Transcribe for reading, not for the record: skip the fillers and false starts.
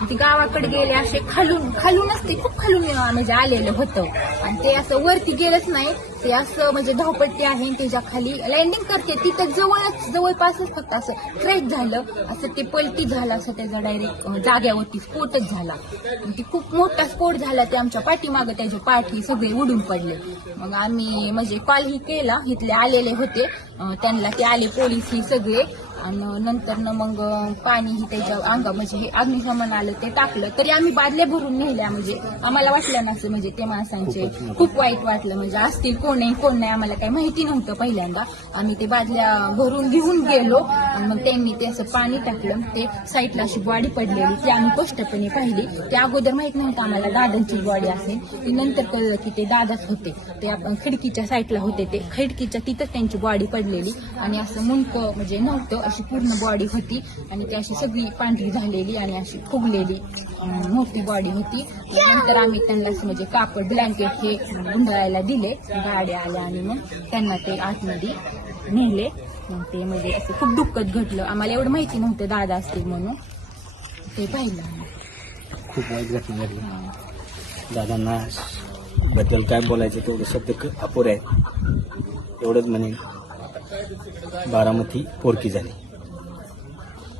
ती गावाकडे गेले असे खालूनच ते खूप खालून म्हणजे आलेलं होतं आणि ते असं वरती गेलंच नाही. ते असं म्हणजे धावपट्टी आहे त्याच्या खाली लँडिंग करते तिथं जवळपासच फक्त असं क्रॅश झालं, असं ते पलटी झालं, असं त्याचा डायरेक्ट जाग्यावरती स्फोटच झाला. ती खूप मोठा स्फोट झाला. ते आमच्या पाठीमागं त्याचे पाठी सगळे उडून पडले. मग आम्ही म्हणजे कॉलही केला, इथले आलेले होते त्यांना, ते आले पोलीस ही सगळे आणि नंतर मग पाणीही त्याच्या अंगा म्हणजे हे अग्निशमन आलं ते टाकलं. तरी आम्ही बादल्या भरून नेल्या. म्हणजे आम्हाला वाटलं नसं म्हणजे ते माणसांचे खूप वाईट वाटलं. म्हणजे असतील कोण नाही आम्हाला काही माहिती नव्हतं. पहिल्यांदा आम्ही ते बादल्या भरून घेऊन गेलो आणि मग त्यांनी ते असं पाणी टाकलं. ते साईडला अशी बॉडी पडलेली ती आम्ही स्पष्टपणे पाहिली. ते अगोदर माहित नव्हतं आम्हाला दादांची बॉडी असेल. ती नंतर कळलं की ते दादाच होते. ते आपण खिडकीच्या साईडला होते, ते खिडकीच्या तिथंच त्यांची बॉडी पडलेली आणि असं मुंडकं म्हणजे नव्हतं, अशी पूर्ण बॉडी होती आणि ती अशी सगळी पांढरी झालेली आणि अशी फुगलेली मोठी बॉडी होती. नंतर आम्ही त्यांना म्हणजे कापड ब्लँकेट हे गुंडाळायला दिले. गाड्या आल्या आणि मग त्यांना ते आतमध्ये नेले. मग ते म्हणजे असं खूप दुःखद घडलं. आम्हाला एवढं माहिती नव्हतं दादा असतील म्हणून. ते पाहिलं खूप वाईट घटना घडली. दादांना बद्दल काय बोलायचं तेवढे शब्द अपुरे आहेत. एवढंच म्हणे बारामती पोरकी झाली.